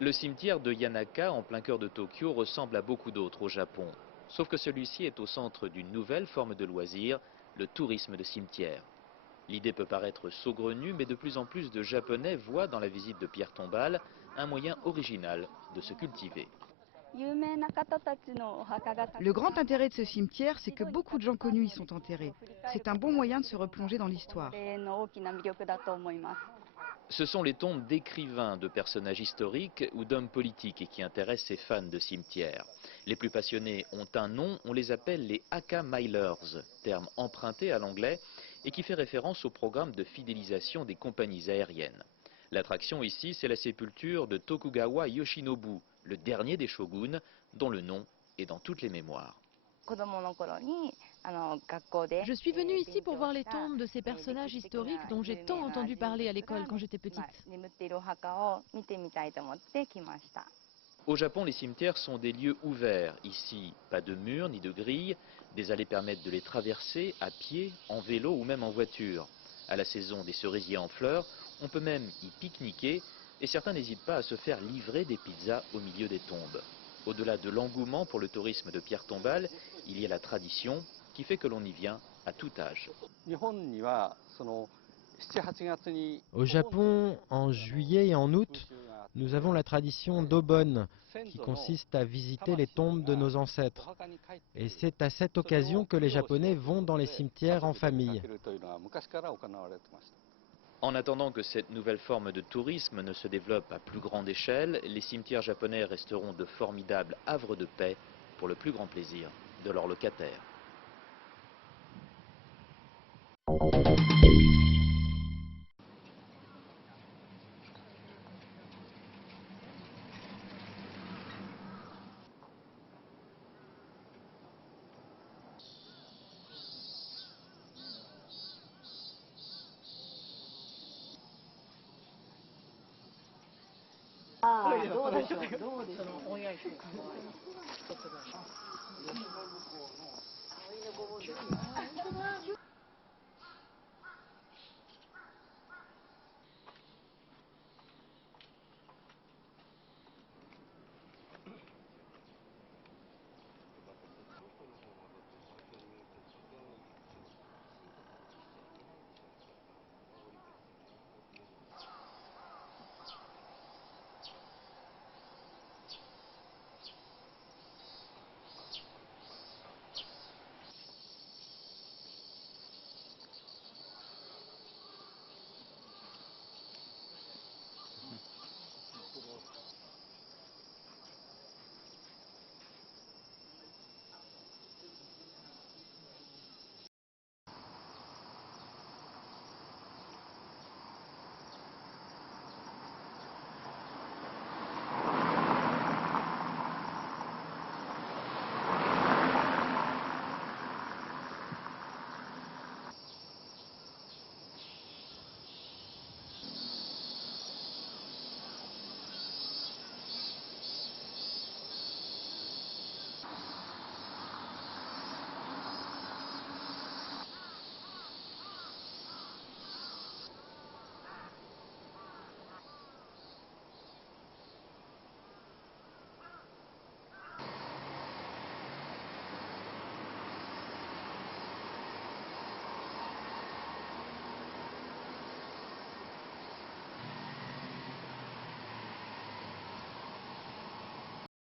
Le cimetière de Yanaka, en plein cœur de Tokyo, ressemble à beaucoup d'autres au Japon. Sauf que celui-ci est au centre d'une nouvelle forme de loisir, le tourisme de cimetière. L'idée peut paraître saugrenue, mais de plus en plus de Japonais voient dans la visite de pierres tombales un moyen original de se cultiver. Le grand intérêt de ce cimetière, c'est que beaucoup de gens connus y sont enterrés. C'est un bon moyen de se replonger dans l'histoire. Ce sont les tombes d'écrivains, de personnages historiques ou d'hommes politiques qui intéressent ces fans de cimetières. Les plus passionnés ont un nom, on les appelle les Haka Milers, terme emprunté à l'anglais et qui fait référence au programme de fidélisation des compagnies aériennes. L'attraction ici, c'est la sépulture de Tokugawa Yoshinobu, le dernier des shoguns, dont le nom est dans toutes les mémoires. Je suis venue ici pour voir les tombes de ces personnages historiques dont j'ai tant entendu parler à l'école quand j'étais petite. Au Japon, les cimetières sont des lieux ouverts. Ici, pas de murs ni de grilles. Des allées permettent de les traverser à pied, en vélo ou même en voiture. À la saison des cerisiers en fleurs, on peut même y pique-niquer et certains n'hésitent pas à se faire livrer des pizzas au milieu des tombes. Au-delà de l'engouement pour le tourisme de pierres tombales, il y a la tradition qui fait que l'on y vient à tout âge. Au Japon, en juillet et en août, nous avons la tradition d'Obon, qui consiste à visiter les tombes de nos ancêtres. Et c'est à cette occasion que les Japonais vont dans les cimetières en famille. En attendant que cette nouvelle forme de tourisme ne se développe à plus grande échelle, les cimetières japonais resteront de formidables havres de paix pour le plus grand plaisir de leurs locataires.